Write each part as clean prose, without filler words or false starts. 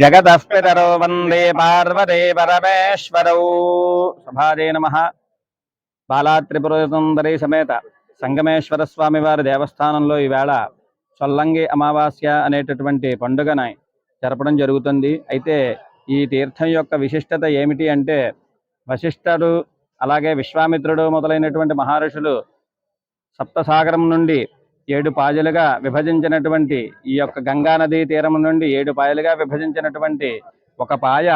జగదఃపితరో వందే పార్వతే పరమేశ్వరౌ. సభాజే నమః. బాలాత్రిపురసుందరి సమేత సంగమేశ్వర స్వామి వారి దేవస్థానంలో ఈవేళ చొల్లంగి అమావాస్య అనేటటువంటి పండుగని జరపడం జరుగుతుంది. అయితే ఈ తీర్థం యొక్క విశిష్టత ఏమిటి అంటే, వశిష్ఠుడు అలాగే విశ్వామిత్రుడు మొదలైనటువంటి మహర్షులు సప్తసాగరం నుండి 7 పాయలుగా విభజించినటువంటి ఈ యొక్క గంగానదీ తీరం నుండి 7 పాయలుగా విభజించినటువంటి ఒక పాయ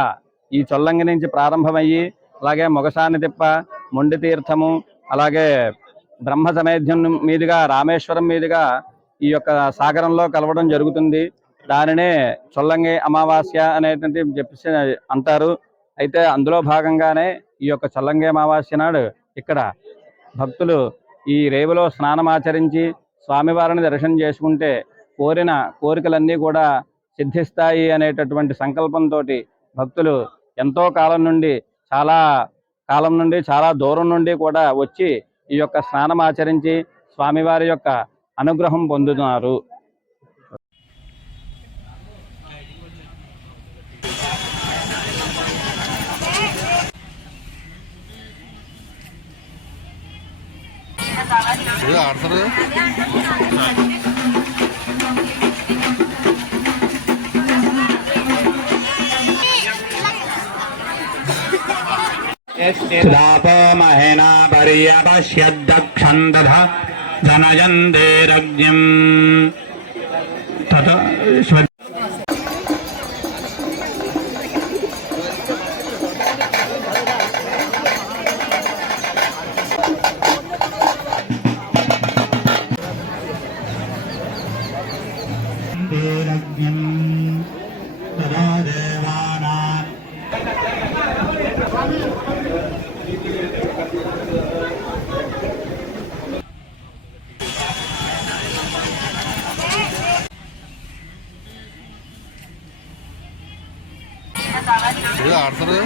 ఈ చొల్లంగి నుంచి ప్రారంభమయ్యి, అలాగే మొగసాని తిప్ప, మొండి తీర్థము, అలాగే బ్రహ్మ సమైధ్యం మీదుగా రామేశ్వరం మీదుగా ఈ యొక్క సాగరంలో కలవడం జరుగుతుంది. దానినే చొల్లంగి అమావాస్య అనేటువంటి చెప్పేసి అంటారు. అయితే అందులో భాగంగానే ఈ యొక్క చొల్లంగి అమావాస్య నాడు ఇక్కడ భక్తులు ఈ రేవులో స్నానమాచరించి స్వామివారిని దర్శనం చేసుకుంటే కోరిన కోరికలన్నీ కూడా సిద్ధిస్తాయి అనేటటువంటి సంకల్పంతో భక్తులు ఎంతో కాలం నుండి చాలా దూరం నుండి కూడా వచ్చి ఈ యొక్క స్నానమాచరించి స్వామివారి యొక్క అనుగ్రహం పొందుతున్నారు. మహేనా పర్యపశ్యద్దక్షందధ ధనజందేరజ్ఞం తత తదా దేవానా ఆడతారు.